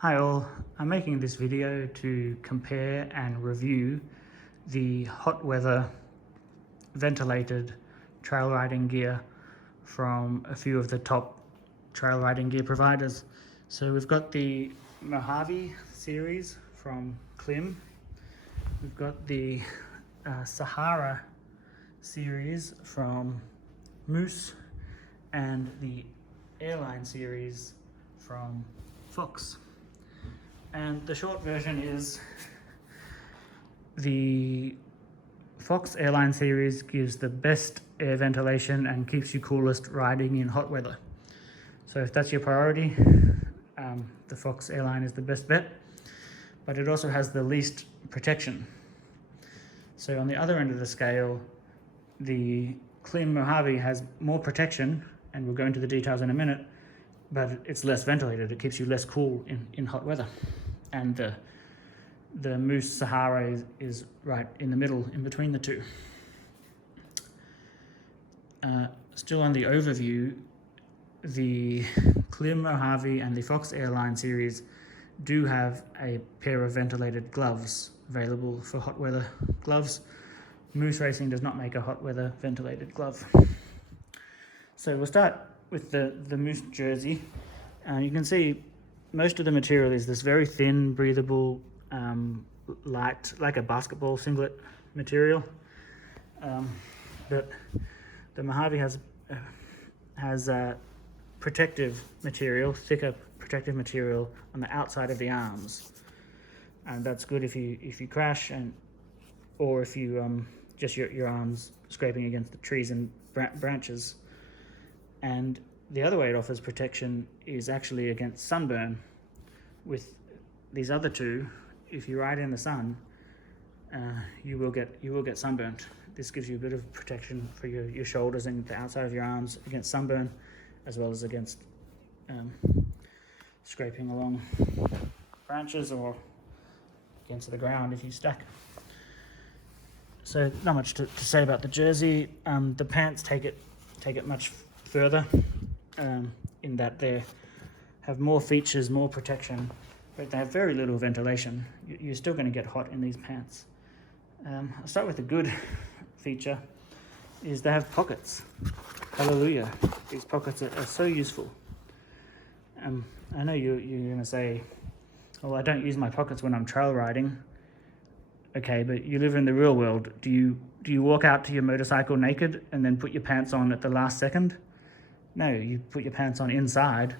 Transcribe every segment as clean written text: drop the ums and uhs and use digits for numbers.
Hi all, I'm making this video to compare and review the hot weather ventilated trail riding gear from a few of the top trail riding gear providers. So we've got the Mojave series from Klim, we've got the Sahara series from Moose, and the Airline series from Fox. And the short version is the Fox Airline series gives the best air ventilation and keeps you coolest riding in hot weather. So if that's your priority, the Fox Airline is the best bet, but it also has the least protection. So on the other end of the scale, the Klim Mojave has more protection, and we'll go into the details in a minute, but it's less ventilated. It keeps you less cool in hot weather. And the Moose Sahara is right in the middle, in between the two. Still on the overview, the Klim Mojave and the Fox Airline series do have a pair of ventilated gloves available for hot weather gloves. Moose Racing does not make a hot weather ventilated glove. So we'll start with the Moose jersey. You can see most of the material is this very thin, breathable, light, like a basketball singlet material. But the Mojave has protective material, thicker protective material on the outside of the arms, and that's good if you crash or if you just your arms scraping against the trees and branches. And the other way it offers protection is actually against sunburn. With these other two, if you ride in the sun, you will get sunburnt. This gives you a bit of protection for your shoulders and the outside of your arms against sunburn, as well as against scraping along branches or against the ground if you stack. So not much to say about the jersey. The pants take it much further, in that they have more features, more protection, but they have very little ventilation. You're still going to get hot in these pants. I'll start with the good feature, is they have pockets. Hallelujah. These pockets are so useful. I know you're going to say, well, I don't use my pockets when I'm trail riding. Okay, but you live in the real world. Do you walk out to your motorcycle naked and then put your pants on at the last second? No, you put your pants on inside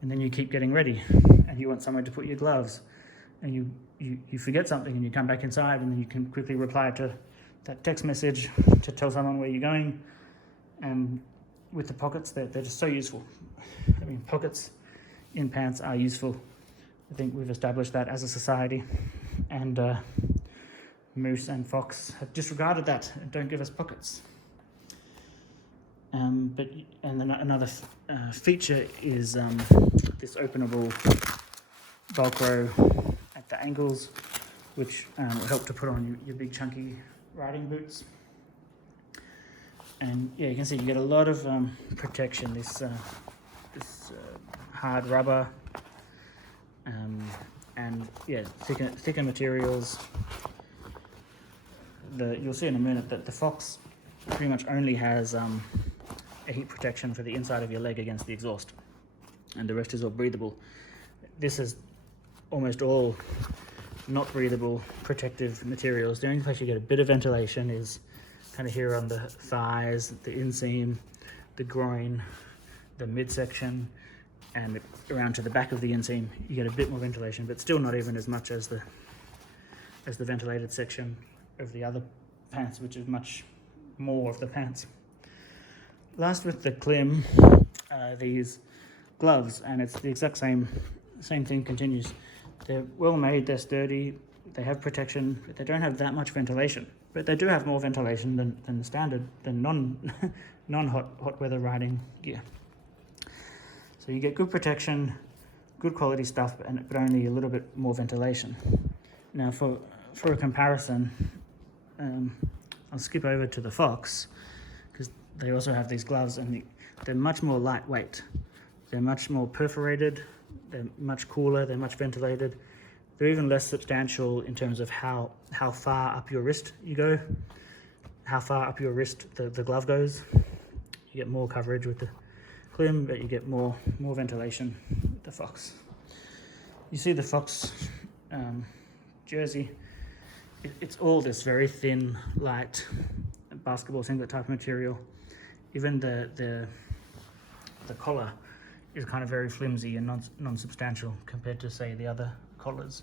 and then you keep getting ready, and you want somewhere to put your gloves, and you forget something and you come back inside, and then you can quickly reply to that text message to tell someone where you're going. And with the pockets, they're just so useful. I mean, pockets in pants are useful. I think we've established that as a society, and Moose and Fox have disregarded that and don't give us pockets. Another feature is this openable Velcro at the ankles, which will help to put on your big chunky riding boots. And yeah, you can see you get a lot of protection. This hard rubber, and yeah, thicker materials. You'll see in a minute that the Fox pretty much only has a heat protection for the inside of your leg against the exhaust, and the rest is all breathable. This is almost all not breathable protective materials. The only place you get a bit of ventilation is kind of here on the thighs, the inseam, the groin, the midsection, and around to the back of the inseam. You get a bit more ventilation, but still not even as much as the ventilated section of the other pants, which is much more of the pants. Last, with the Klim, these gloves, and it's the exact same thing continues. They're well made, they're sturdy, they have protection, but they don't have that much ventilation. But they do have more ventilation than the standard, than non-hot weather riding gear. So you get good protection, good quality stuff, but only a little bit more ventilation. Now for a comparison, I'll skip over to the Fox, because they also have these gloves, and they're much more lightweight. They're much more perforated. They're much cooler, they're much ventilated. They're even less substantial in terms of how far up your wrist you go, how far up your wrist the glove goes. You get more coverage with the Klim, but you get more ventilation with the Fox. You see the Fox jersey, it's all this very thin, light basketball singlet type material. Even the collar is kind of very flimsy and non-substantial compared to, say, the other collars.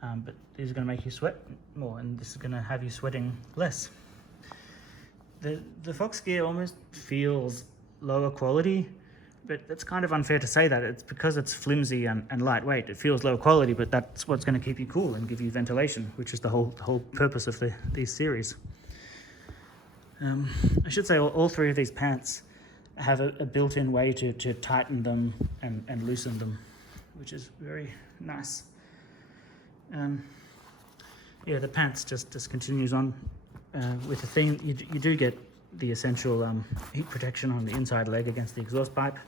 But these are going to make you sweat more, and this is going to have you sweating less. The Fox gear almost feels lower quality, but it's kind of unfair to say that. It's because it's flimsy and lightweight. It feels low quality, but that's what's going to keep you cool and give you ventilation, which is the whole purpose of these series. I should say all three of these pants have a built-in way to tighten them and loosen them, which is very nice. Yeah, the pants just continues on with the theme. You do get the essential heat protection on the inside leg against the exhaust pipe,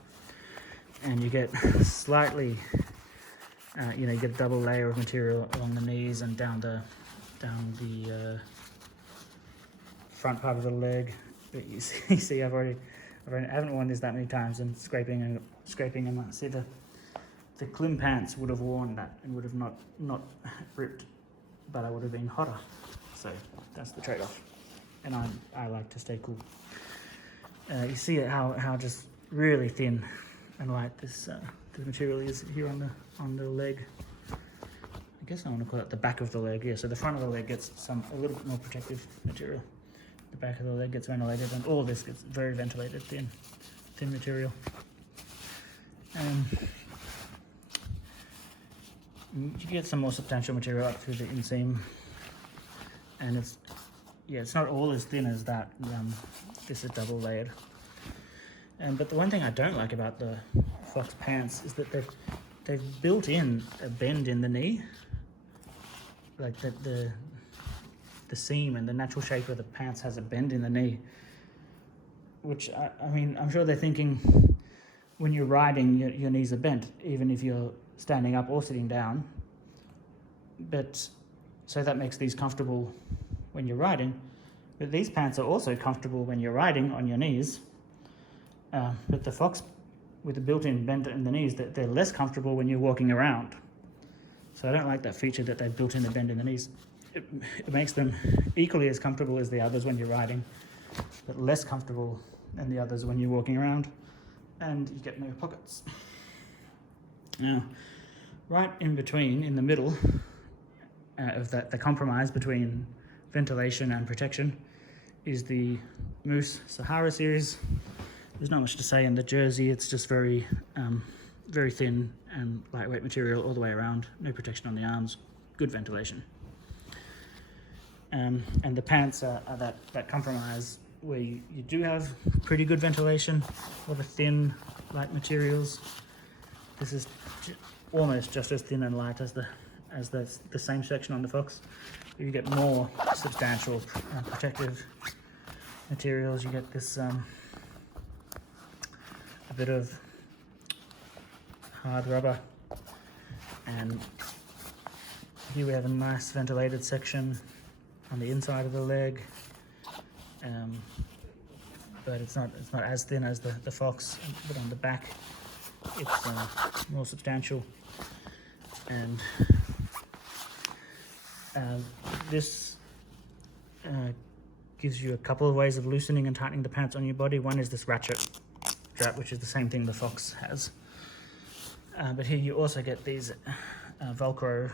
and you get slightly, you get a double layer of material along the knees and down the front part of the leg. But you see, I haven't worn this that many times, and scraping and see the Klim pants would have worn that and would have not ripped, but I would have been hotter. So that's the trade-off, and I like to stay cool. You see how just really thin and light this material is here on the leg. I guess I want to call it the back of the leg. Yeah, so the front of the leg gets a little bit more protective material. The back of the leg gets ventilated, and all this gets very ventilated, thin material. You get some more substantial material up through the inseam, and it's not all as thin as that. This is double layered. But the one thing I don't like about the Fox pants is that they've built in a bend in the knee, like the seam and the natural shape of the pants has a bend in the knee, which I mean, I'm sure they're thinking when you're riding, your knees are bent, even if you're standing up or sitting down. But so that makes these comfortable when you're riding. But these pants are also comfortable when you're riding on your knees. But the Fox with the built-in bend in the knees, they're less comfortable when you're walking around. So I don't like that feature that they've built in the bend in the knees. It makes them equally as comfortable as the others when you're riding, but less comfortable than the others when you're walking around, and you get no pockets. Now, right in between, in the middle of the compromise between ventilation and protection, is the Moose Sahara series. There's not much to say in the jersey. It's just very thin and lightweight material all the way around. No protection on the arms. Good ventilation. And the pants are that compromise where you do have pretty good ventilation, a lot of thin, light materials. This is almost just as thin and light as the same section on the Fox. You get more substantial protective materials. You get this a bit of hard rubber, and here we have a nice ventilated section on the inside of the leg, but it's not as thin as the Fox, but on the back it's more substantial. And this gives you a couple of ways of loosening and tightening the pants on your body. One is this ratchet strap, which is the same thing the Fox has, but here you also get these Velcro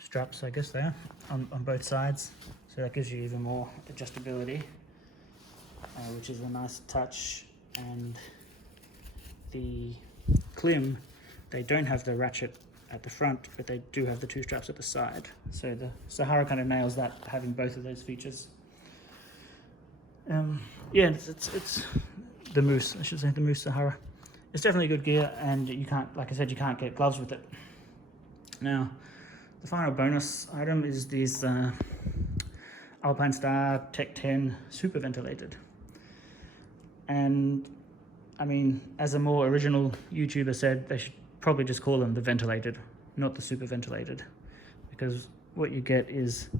straps, I guess they are, on both sides, so that gives you even more adjustability, which is a nice touch. And the Klim, they don't have the ratchet at the front, but they do have the two straps at the side, so the Sahara kind of nails that, having both of those features. Yeah, it's the Moose, I should say, the Moose Sahara. It's definitely good gear, and you can't, like I said, you can't get gloves with it. Now, the final bonus item is these Alpinestars Tech 10 super ventilated. And I mean, as a more original YouTuber said, they should probably just call them the Ventilated, not the super ventilated, because what you get is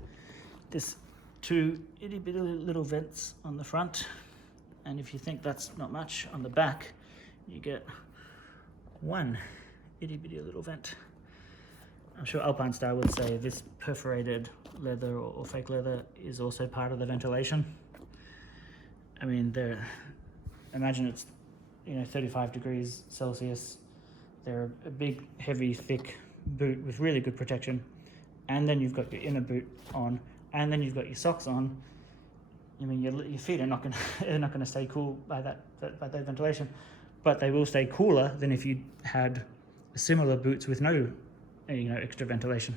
this 2 itty bitty little vents on the front, and if you think that's not much, on the back you get 1 itty bitty little vent. I'm sure Alpinestars would say this perforated leather or fake leather is also part of the ventilation. I mean, imagine it's 35 degrees Celsius. They're a big, heavy, thick boot with really good protection, and then you've got your inner boot on, and then you've got your socks on. I mean, your feet are not going to stay cool by that ventilation, but they will stay cooler than if you had similar boots with no extra ventilation.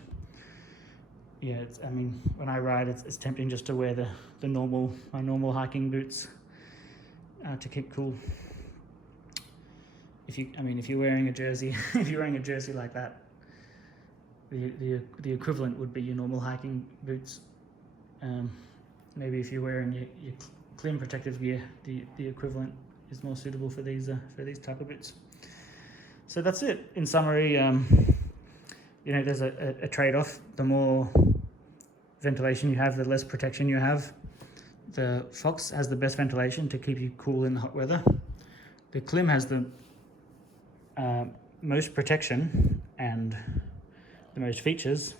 Yeah, I mean, when I ride, it's tempting just to wear my normal hiking boots to keep cool. If you're wearing a jersey, like that, the equivalent would be your normal hiking boots. Maybe if you're wearing your Klim protective gear, the equivalent is more suitable for these type of boots. So that's it. In summary, there's a trade-off. The more ventilation you have, the less protection you have. The Fox has the best ventilation to keep you cool in the hot weather. The Klim has the most protection and the most features,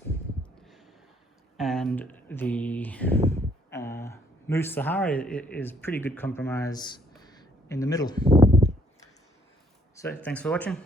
and the Moose Sahara is pretty good compromise in the middle. So thanks for watching.